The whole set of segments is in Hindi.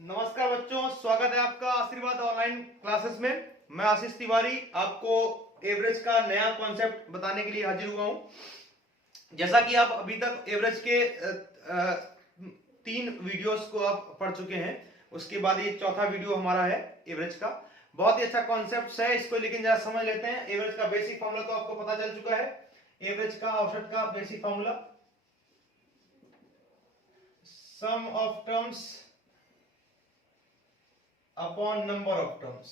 नमस्कार बच्चों, स्वागत है आपका आशीर्वाद ऑनलाइन क्लासेस में। मैं आशीष तिवारी आपको एवरेज का नया कॉन्सेप्ट बताने के लिए हाजिर हुआ हूं। जैसा कि आप अभी तक एवरेज के 3 वीडियोस को आप पढ़ चुके हैं, उसके बाद ये चौथा वीडियो हमारा है एवरेज का। बहुत ही अच्छा कॉन्सेप्ट है इसको, लेकिन जरा समझ लेते हैं। एवरेज का बेसिक फॉर्मूला तो आपको पता चल चुका है। एवरेज का, औसत का basic formula some of terms upon number of terms,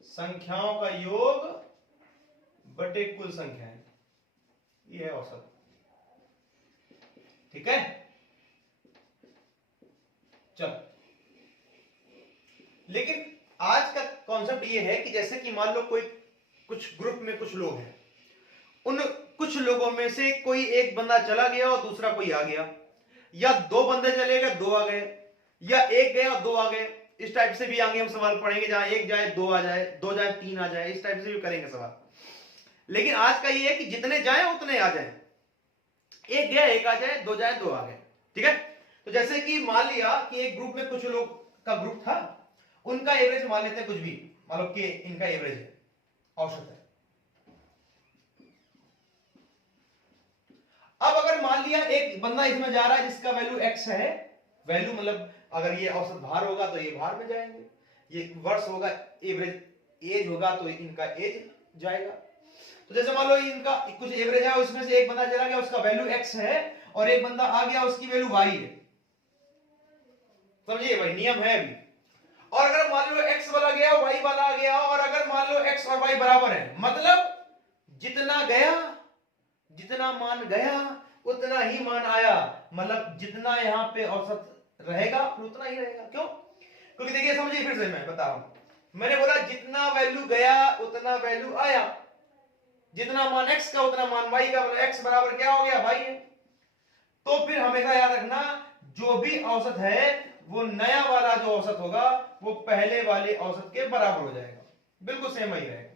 संख्याओं का योग बटे कुल संख्याएं, ये है औसत। ठीक है, चल। लेकिन आज का कॉन्सेप्ट ये है कि जैसे कि मान लो कोई कुछ ग्रुप में कुछ लोग हैं, उन कुछ लोगों में से कोई एक बंदा चला गया और दूसरा कोई आ गया, या 2 बंदे चले गए 2 आ गए, या एक गया और 2 आ गए। इस टाइप से भी आगे हम सवाल पढ़ेंगे, जहां एक जाए 2 आ जाए, 2 जाए 3 आ जाए, इस टाइप से भी करेंगे सवाल। लेकिन आज का ये है कि जितने जाए उतने आ जाए, एक गया 1 आ जाए, 2 जाए 2 आ गए। ठीक है, तो जैसे कि मान लिया कि एक ग्रुप में कुछ लोग का ग्रुप था, उनका एवरेज मान लेते हैं कुछ भी, मतलब कि इनका एवरेज है, औसत है। अब अगर मान लिया एक बंदा इसमें जा रहा है जिसका वैल्यू x है, वैल्यू मतलब अगर ये औसत भार होगा तो ये भार में जाएंगे, ये वर्ष होगा, एवरेज एज होगा तो इनका एज जाएगा। तो जैसे मान लो इनका कुछ एवरेज है, उसमें से एक बंदा चला गया, उसका वैल्यू x है, और एक बंदा आ गया, उसकी वैल्यू y है। समझिए भाई, नियम है अभी। और अगर मान लो x वाला गया, y वाला आ गया, और अगर मान लो x और y बराबर है, मतलब जितना गया, जितना मान गया उतना ही मान आया, मतलब जितना यहां पे औसत रहेगा उतना ही रहेगा। क्यों? क्योंकि देखिए, समझिए फिर से मैं बता रहा हूं। मैंने बोला जितना वैल्यू गया उतना वैल्यू आया, जितना मान x का उतना मान y का, मतलब x बराबर क्या हो गया, y है। तो फिर हमेशा याद रखना, जो भी औसत है वो नया वाला जो औसत होगा वो पहले वाले औसत के बराबर हो जाएगा, बिल्कुल सेम ही रहेगा।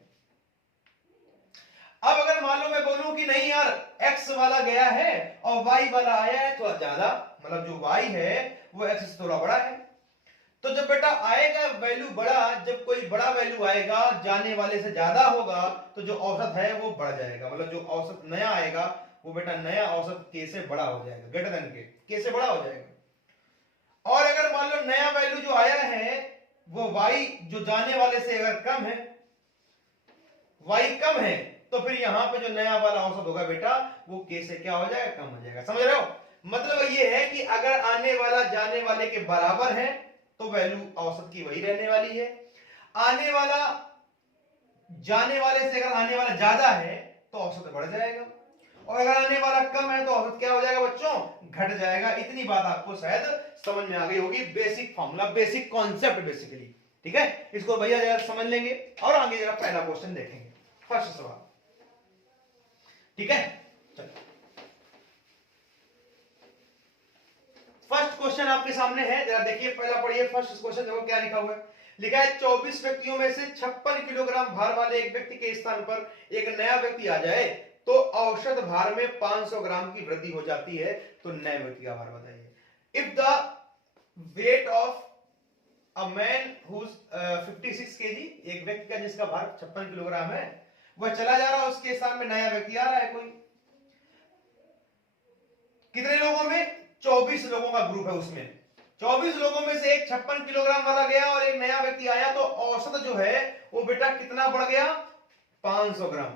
अब अगर मान लो मैं बोलूं कि नहीं यार, x वाला गया है और y वाला आया है थोड़ा ज्यादा, मतलब जो y है वो x से थोड़ा बड़ा है, तो जब बेटा आएगा वैल्यू बड़ा, जब कोई बड़ा वैल्यू आएगा जाने वाले से ज्यादा होगा, तो जो औसत है वो बढ़ जाएगा, मतलब जो औसत नया आएगा वो बेटा नया औसत k से बड़ा हो जाएगा, ग्रेटर देन k से बड़ा हो जाएगा। और अगर मान लो नया वैल्यू जो आया है वो y जो जाने वाले से अगर कम है, y कम है, तो फिर यहां पे जो नया वाला औसत होगा बेटा वो k से क्या हो जाएगा, कम हो जाएगा। समझ रहे हो? मतलब ये है कि अगर आने वाला जाने वाले के बराबर है तो वैल्यू औसत की वही रहने वाली है, आने वाला जाने वाले से अगर आने वाला ज्यादा है तो औसत बढ़ जाएगा, और अगर आने वाला कम है तो औसत क्या हो जाएगा बच्चों, घट जाएगा। इतनी बात आपको शायद समझ में आ गई होगी, basic formula, basic concept basically. ठीक है, इसको भैया जरा समझ लेंगे और आगे जरा पहला क्वेश्चन देखेंगे, फर्स्ट सवाल। ठीक है, चलो फर्स्ट क्वेश्चन आपके सामने है, जरा देखिए, पहला पढ़िए फर्स्ट क्वेश्चन। देखो क्या लिखा हुआ है, लिखा है 24 व्यक्तियों में से 56 किलोग्राम भार वाले एक व्यक्ति के स्थान पर एक नया व्यक्ति आ जाए तो औसत भार में 500 ग्राम की वृद्धि हो जाती है, तो नए व्यक्ति का भार बताइए। If the weight of a man whose 56 KG, एक व्यक्ति का जिसका भार 56 किलोग्राम है, वह चला जा रहा है, उसके स्थान में नया व्यक्ति आ रहा है कोई। कितने लोगों में? 24 लोगों का ग्रुप है, उसमें 24 लोगों में से एक 56 किलोग्राम वाला गया और एक नया व्यक्ति आया, तो औसत जो है वो बेटा कितना बढ़ गया, 500 ग्राम।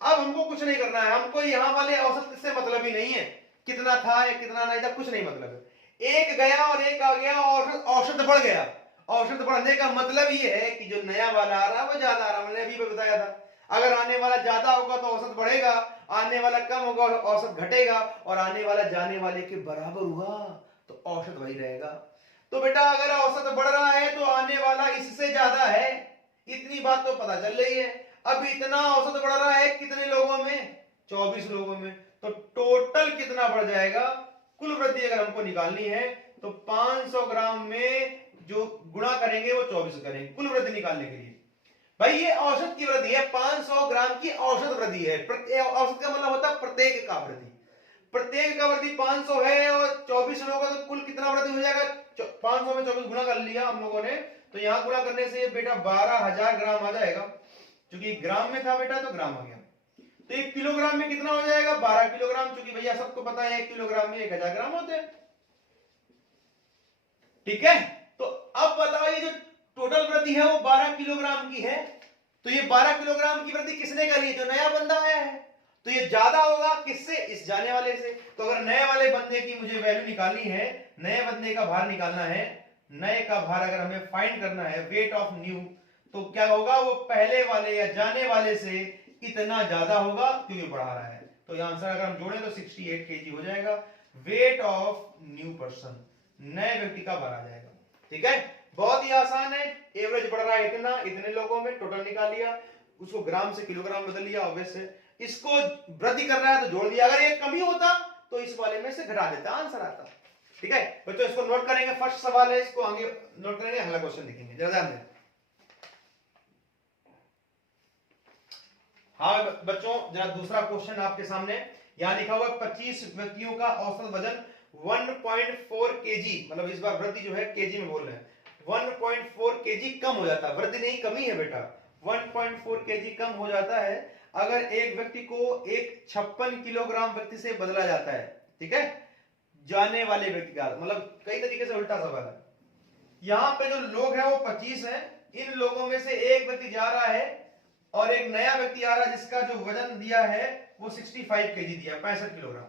अब हमको कुछ नहीं करना है, हमको यहां वाले औसत से मतलब ही नहीं है, कितना था या कितना नहीं था, कुछ नहीं मतलब है। एक गया और एक आ गया, औसत बढ़ गया। औसत बढ़ने का मतलब ये है कि जो नया वाला आ रहा है वो ज्यादा आ रहा है। मैंने अभी बताया था, अगर आने वाला ज्यादा होगा तो औसत बढ़ेगा, आने वाला कम होगा औसत घटेगा, और आने वाला जाने वाले के बराबर हुआ तो औसत वही रहेगा। तो बेटा अगर औसत बढ़ रहा है तो आने वाला इससे ज्यादा है, इतनी बात तो पता चल रही है। अब इतना औसत बढ़ रहा है कितने लोगों में, 24 लोगों में, तो टोटल कितना बढ़ जाएगा, कुल वृद्धि अगर हमको निकालनी है तो 500 ग्राम में जो गुणा करेंगे वो 24 करेंगे, कुल वृद्धि निकालने के लिए। भाई ये औसत की वृद्धि है, 500 ग्राम की औसत वृद्धि है। औसत का मतलब होता है प्रत्येक का वृद्धि। प्रत्येक का वृद्धि 500 है और 24 लोगों का तो कुल कितना वृद्धि हो जाएगा, 500 में 24 गुना कर लिया हम लोगों ने, तो यहां गुना करने से ये बेटा 12,000 ग्राम आ जाएगा, क्योंकि ग्राम में था बेटा तो ग्राम आ गया। तो 1 किलोग्राम में कितना हो जाएगा, 12 किलोग्राम, क्योंकि भैया सबको पता है 1 किलोग्राम में 1000 ग्राम होते हैं। ठीक है, तो अब बताओ ये जो टोटल वृद्धि है वो 12 किलोग्राम की है, तो ये 12 किलोग्राम की वृद्धि किसने करी, जो नया बंदा आया है, तो ये ज्यादा होगा किससे, इस जाने वाले से। तो अगर नए वाले बंदे की मुझे वैल्यू निकालनी है, नए बंदे का भार निकालना है, नए का भार अगर हमें फाइंड करना है, वेट ऑफ न्यू, तो क्या होगा, वो पहले वाले या जाने वाले से इतना ज्यादा होगा क्योंकि बढ़ा रहा है। तो ये आंसर अगर हम जोड़ें तो 68 kg हो जाएगा। वेट ऑफ न्यू पर्सन, नए व्यक्ति का भार आ जाएगा। ठीक है, बहुत ही आसान है। एवरेज बढ़ रहा है इतना, इतने लोगों में टोटल निकाल लिया, उसको ग्राम से किलोग्राम बदल लिया, ऑब्वियस है। इसको वृद्धि कर रहा है तो जोड़ दिया, अगर ये कमी होता तो इस वाले में से घटा देता, आंसर आता। ठीक है बच्चों, इसको नोट करेंगे, फर्स्ट सवाल है, इसको आगे नोट करेंगे, अगला क्वेश्चन देखेंगे, जरा ध्यान दें। हाँ बच्चों, जरा दूसरा क्वेश्चन आपके सामने, यहां लिखा हुआ 25 व्यक्तियों का औसत वजन 1.4 kg, मतलब इस बार वृद्धि जो है केजी में बोल रहे हैं, 1.4 kg कम हो जाता है, वृद्धि नहीं कमी है बेटा, 1.4 kg कम हो जाता है अगर एक व्यक्ति को एक 56 किलोग्राम व्यक्ति से बदला जाता है। ठीक है, जाने वाले व्यक्ति का, मतलब कई तरीके से उल्टा सवाल है। यहां पे जो लोग हैं वो 25 हैं, इन लोगों में से एक व्यक्ति जा रहा है और एक नया व्यक्ति आ रहा है जिसका जो वजन दिया है वो 65 kg दिया, 65 किलोग्राम।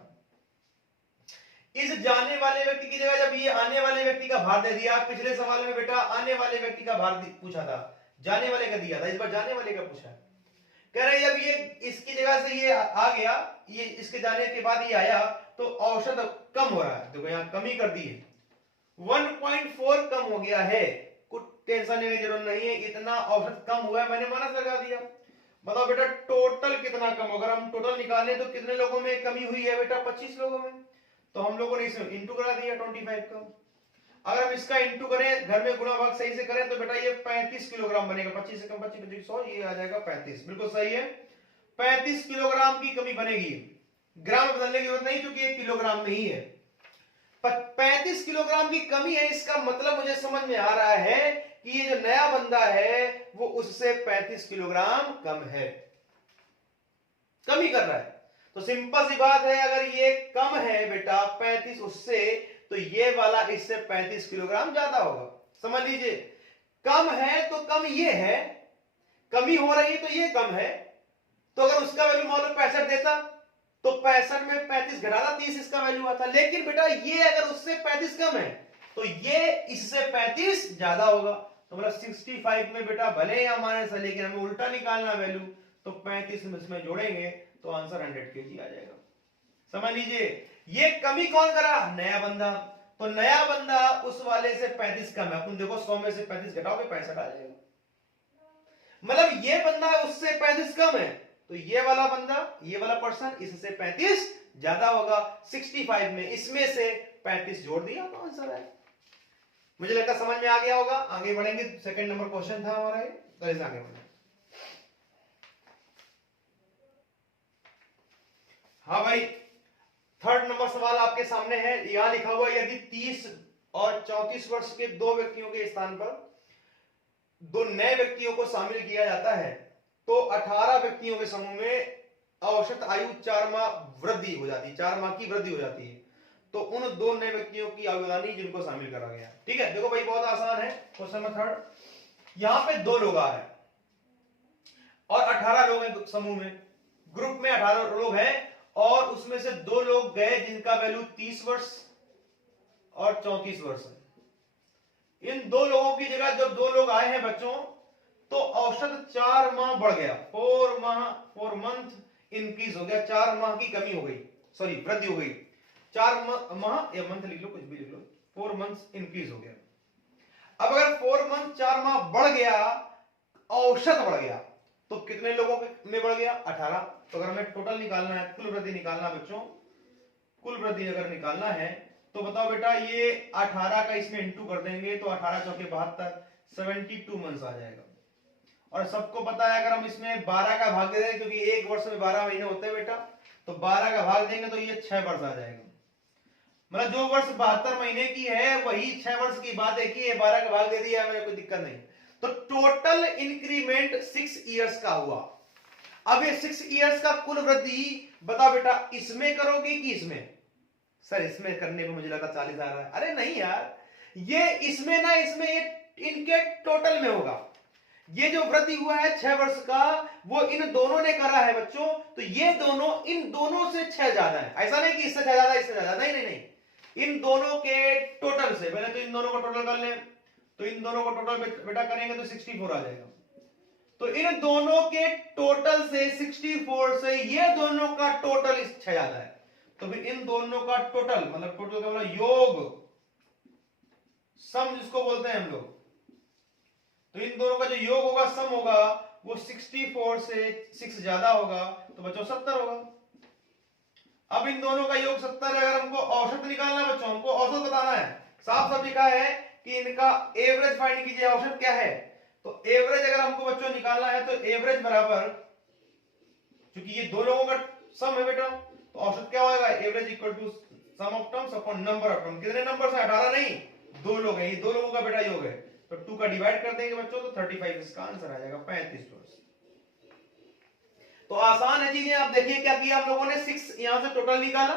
इस जाने वाले व्यक्ति की जगह जब ये आने वाले व्यक्ति का भार दे दिया, पिछले सवाल में बेटा आने वाले व्यक्ति का भार पूछा था, जाने वाले का दिया था, इस बार जाने वाले का पूछा। कह रहे जब ये इसकी जगह से ये आ गया, ये इसके जाने के बाद ये आया, तो औसत कम हो रहा है, देखो यहां कमी कर दी है, 1.4 कम हो गया है, कुछ टेंशन लेने की जरूरत नहीं है, इतना औसत कम हुआ है, मैंने माइनस लगा दिया। बताओ बेटा टोटल कितना कम, अगर हम टोटल निकालें तो कितने लोगों में कमी हुई है बेटा, 25 लोगों में, तो हम लोगों ने इसमें इंटू करा दिया 25 का। अगर हम इसका इंटू करें, घर में गुणा भाग सही से करें, तो बेटा ये 35 किलोग्राम बनेगा, 25 से कम 25 25 100, ये आ जाएगा 35, बिल्कुल सही है, 35 किलोग्राम की कमी बनेगी, ग्राम बदलने की जरूरत नहीं क्योंकि ये किलोग्राम में ही है। 35 किलोग्राम की कमी है, इसका मतलब मुझे समझ में आ रहा है कि ये जो नया बंदा है वो उससे 35 किलोग्राम कम है, कमी कर रहा है। तो सिंपल सी बात है, अगर ये कम है बेटा 35 उससे, तो ये वाला इससे 35 किलोग्राम ज्यादा होगा। समझ लीजिए, कम है तो कम ये है, कमी हो रही है तो ये कम है, तो अगर उसका वैल्यू मान लो 65 देता तो 65 में 35 घटाता 30 इसका वैल्यू आता, लेकिन बेटा ये अगर उससे 35 कम है तो ये इससे 35 ज्यादा होगा, तो मतलब 65 में बेटा भले या माइनस है लेकिन हमें उल्टा निकालना वैल्यू, तो 35 में इसमें जोड़ेंगे तो आंसर 100 kg आ जाएगा। समझ लीजिए, ये कमी कौन करा, नया बंदा, तो नया बंदा उस वाले से 35 कम है, अपन देखो 100 में से 35 घटाओगे 65 आ जाएगा, मतलब ये बंदा उससे 35 कम है, तो ये वाला बंदा, ये वाला पर्सन इससे 35 ज्यादा होगा, 65 में इसमें से 35 जोड़ दिया तो आंसर है। मुझे लगता है समझ में आ गया होगा। आगे बढ़ेंगे, सेकंड नंबर क्वेश्चन था हमारा ये, तो इसे आगे बढ़ेंगे। हाँ भाई, थर्ड नंबर सवाल आपके सामने है, यहां लिखा हुआ यदि 30 और 34 वर्ष के दो व्यक्तियों के स्थान पर दो नए व्यक्तियों को शामिल किया जाता है तो 18 व्यक्तियों के समूह में औसत आयु 4 माह वृद्धि हो जाती है, 4 माह की वृद्धि हो जाती है, तो उन दो नए व्यक्तियों की आयु बतानी जिनको शामिल करा गया। ठीक है, देखो भाई बहुत आसान है क्वेश्चन नंबर थर्ड। यहां पे दो लोग आ रहे हैं और 18 लोग हैं समूह में, ग्रुप में 18 लोग हैं और उसमें से दो लोग गए जिनका वैल्यू 30 वर्ष और 34 वर्ष है। इन दो लोगों की जगह जब दो लोग आए हैं बच्चों, तो औसत 4 माह बढ़ गया, 4 मंथ इंक्रीज हो गया, 4 माह की कमी हो गई, सॉरी वृद्धि हो गई, 4 माह या मंथ लिख लो, कुछ भी लिख लो, 4 मंथ इंक्रीज हो गया। अब अगर 4 मंथ 4 माह बढ़ गया, औसत बढ़ गया, तो कितने लोगों में बढ़ गया, 18। तो अगर हमें टोटल निकालना है, कुल वृद्धि निकालना बच्चों, कुल वृद्धि अगर निकालना है तो बताओ बेटा, ये 18 का इसमें इंटू कर देंगे तो 18 चौके 72, 72 मंथ्स आ जाएगा। और सबको पता है अगर हम इसमें 12 का भाग दे दें, क्योंकि एक वर्ष में 12 महीने होते हैं बेटा, तो 12 का भाग देंगे तो ये 6 वर्ष आ जाएगा। मतलब जो वर्ष 72 महीने की है वही 6 वर्ष की बात है कि 12 का भाग दे दिया है, कोई दिक्कत नहीं। तो टोटल इंक्रीमेंट 6 इयर्स का हुआ। अब ये 6 इयर्स का कुल वृद्धि बताओ बेटा, इसमें करोगे कि इसमें? सर इसमें करने पे मुझे लगा 40 आ रहा है। अरे नहीं यार, ये इसमें ना, इसमें ये इनके टोटल में होगा। ये जो वृद्धि हुआ है 6 वर्ष का, वो इन दोनों ने करा है बच्चों। तो ये दोनों, इन दोनों से 6 ज्यादा है। ऐसा नहीं कि इससे 6 ज्यादा इससे ज्यादा, नहीं नहीं नहीं, इन दोनों के टोटल से। पहले तो इन दोनों का टोटल कर लें, तो इन दोनों का टोटल बेटा करेंगे तो 64 आ जाएगा। तो इन दोनों के टोटल से 64 से ये दोनों का टोटल इस 6 ज्यादा है। तो फिर इन दोनों का टोटल, मतलब टोटल का मतलब योग, सम जिसको बोलते हैं हम लोग, तो इन दोनों का जो योग होगा, सम होगा, वो 64 से 6 ज्यादा होगा, तो बच्चों 70 होगा। अब इन दोनों का योग 70 है। अगर हमको औसत निकालना है बच्चों, हमको औसत बताना है, साफ साफ लिखा है कि इनका एवरेज फाइंड कीजिए। औसत क्या है? तो एवरेज अगर हमको बच्चों निकालना है तो एवरेज बराबर, क्योंकि ये दो लोगों का सम है बेटा, तो औसत क्या होगा? Average equal to sum of terms upon number of terms. कितने नंबर है? 18 नहीं, 2 लोग हैं, ये 2 लोगों का बेटा योग है। तो 2 का डिवाइड कर देंगे बच्चों तो 35, इसका आंसर आ जाएगा 35 वर्ष। तो आसान है चीजें। आप देखिए क्या किया हम लोगों ने, 6 यहां से टोटल निकाला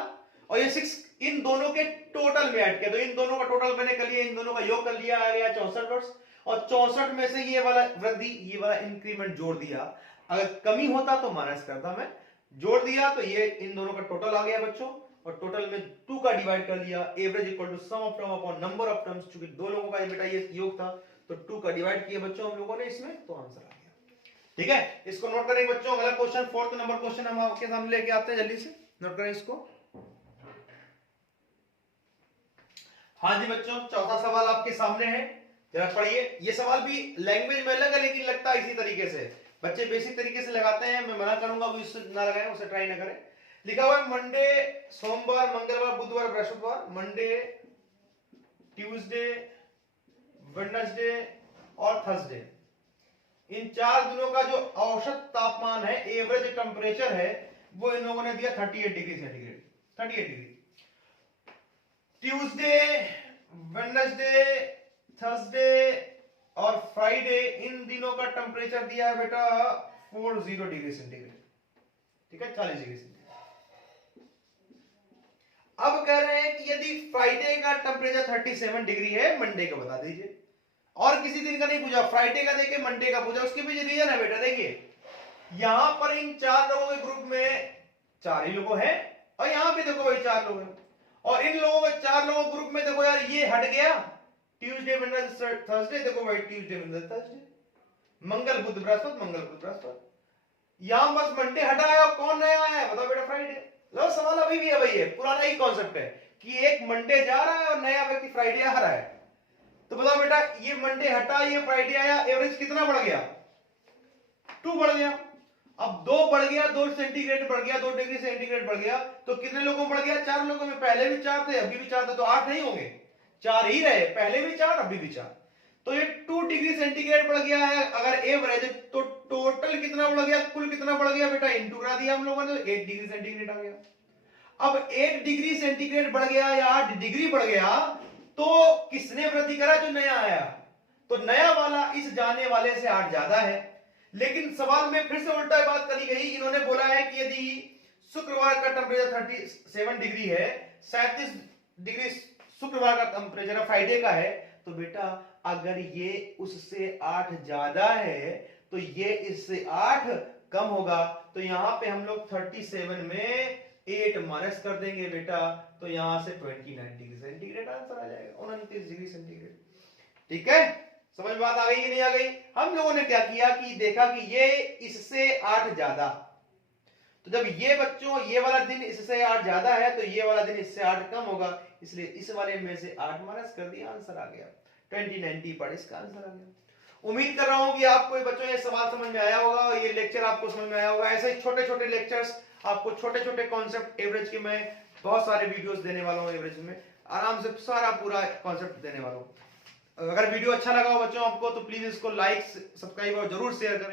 और ये 6 इन दोनों के टोटल में ऐड किया। तो इन दोनों का टोटल मैंने कर लिया, इन दोनों का योग कर लिया, आ गया 64 वर्ष। और 64 में से ये वाला वृद्धि, ये वाला इंक्रीमेंट जोड़ दिया। अगर कमी होता तो माइनस करता मैं, जोड़ दिया तो ये इन दोनों का टोटल आ गया बच्चों। और टोटल में 2 का डिवाइड कर लिया, average equal to sum of term upon number of terms. चूंकि 2 लोगों का बेटा ये योग था, तो 2 का डिवाइड किया बच्चों हम लोगों ने इसमें, तो आंसर आ गया। ठीक है, इसको नोट करेंगे बच्चों। अगला क्वेश्चन, 4th नंबर क्वेश्चन हम आपके सामने लेके आते हैं, जल्दी से नोट करें इसको। हाँ जी बच्चों, चौथा सवाल आपके सामने है, जरा पढ़िए। ये सवाल भी लैंग्वेज में अलग है, लेकिन लगता है इसी तरीके से। बच्चे बेसिक तरीके से लगाते हैं, मैं मना करूंगा वो इससे ना लगाएं, उसे ट्राई ना करें। लिखा हुआ है मंडे, सोमवार, मंगलवार, बुधवार, बृहस्पतिवार। मंडे, ट्यूसडे, वेडनेसडे और थर्सडे, इन 4 दिनों का जो औसत तापमान है, एवरेज टेम्परेचर है, वो इन लोगों ने दिया 38 degree centigrade. 38 degree. Tuesday, Wednesday, Thursday और फ्राइडे, इन दिनों का टेम्परेचर दिया है बेटा 40 डिग्री सेंटीग्रेड। ठीक है, 40 डिग्री सेंटीग्रेड। अब कह रहे हैं कि यदि फ्राइडे का टेम्परेचर 37 डिग्री है, मंडे का बता दीजिए। और किसी दिन का नहीं पूछा, फ्राइडे का देखे, मंडे का पूछा। उसके पीछे रीजन है बेटा, देखिए यहां पर इन 4 लोगों के ग्रुप में 4 ही लोग हैं, और यहां पे देखो भाई 4 लोग हैं। और इन लोगों में 4 लोगों ग्रुप में देखो यार, ये हट गया, ट्यूसडे, वेडनेसडे, थर्सडे। देखो भाई ट्यूसडे, वेडनेसडे, थर्सडे, मंगल, बुध, बृहस्पति, मंगल, बुध, बृहस्पति। यहां बस मंडे हटाया, और कौन नया आया बताओ बेटा? फ्राइडे। लो सवाल अभी भी है भाई, ये पुराना ही कॉन्सेप्ट है कि एक मंडे जा रहा है और नया व्यक्ति फ्राइडे आ रहा है। तो बताओ बेटा, ये मंडे हटा, ये फ्राइडे आया, एवरेज कितना बढ़ गया? 2 बढ़ गया। अब 2 बढ़ गया, 2 सेंटीग्रेड बढ़ गया, 2 डिग्री सेंटीग्रेड बढ़ गया, तो कितने लोगों बढ़ गया? 4 लोगों में। पहले भी 4 थे, अभी भी 4 थे, तो 8 नहीं होंगे, 4 ही रहे। पहले भी 4, अभी भी 4। तो ये 2 डिग्री सेंटीग्रेड बढ़ गया है अगर एवरेज, तो टोटल कितना बढ़ गया, कुल कितना बढ़ गया बेटा? इंटू करा दिया हम लोगों ने, तो 8 डिग्री सेंटीग्रेड आ गया। अब 8 डिग्री सेंटीग्रेड बढ़ गया या 8 डिग्री बढ़ गया, तो किसने वृद्धि करा? जो नया आया। तो नया वाला इस जाने वाले से 8 ज्यादा है। लेकिन सवाल में फिर से उल्टा बात करी गई। इन्होंने बोला है कि यदि शुक्रवार का टेम्परेचर 37 डिग्री है, 37 डिग्री शुक्रवार का टेम्परेचर है, फ्राइडे का है, तो बेटा अगर ये उससे 8 ज्यादा है तो ये इससे 8 कम होगा। तो यहां पे हम लोग 37 में 8 माइनस कर देंगे बेटा, तो यहां से 29 डिग्री सेंटीग्रेड आंसर आ जाएगा, 29 डिग्री सेंटीग्रेड। ठीक है, समझ बात आ गई कि नहीं आ गई? हम लोगों ने क्या किया कि देखा कि ये इससे 8 ज्यादा, तो जब ये बच्चों ये वाला दिन इससे 8 ज्यादा है, तो ये वाला दिन इससे 8 कम होगा, इसलिए इस वाले में से 8 माइनस कर दिया, आंसर आ गया 2090 पर, इसका आंसर आ गया। उम्मीद कर रहा हूं कि आपको बच्चों ये सवाल समझ में आया होगा और ये लेक्चर आपको समझ में आया होगा। ऐसे ही छोटे छोटे लेक्चर्स आपको, छोटे छोटे कॉन्सेप्ट एवरेज के मैं बहुत सारे वीडियोस देने वाला हूं। एवरेज में आराम से सारा पूरा कॉन्सेप्ट देने वाला हूं। अगर वीडियो अच्छा लगा हो बच्चों आपको, तो प्लीज इसको लाइक, सब्सक्राइब और जरूर शेयर करें।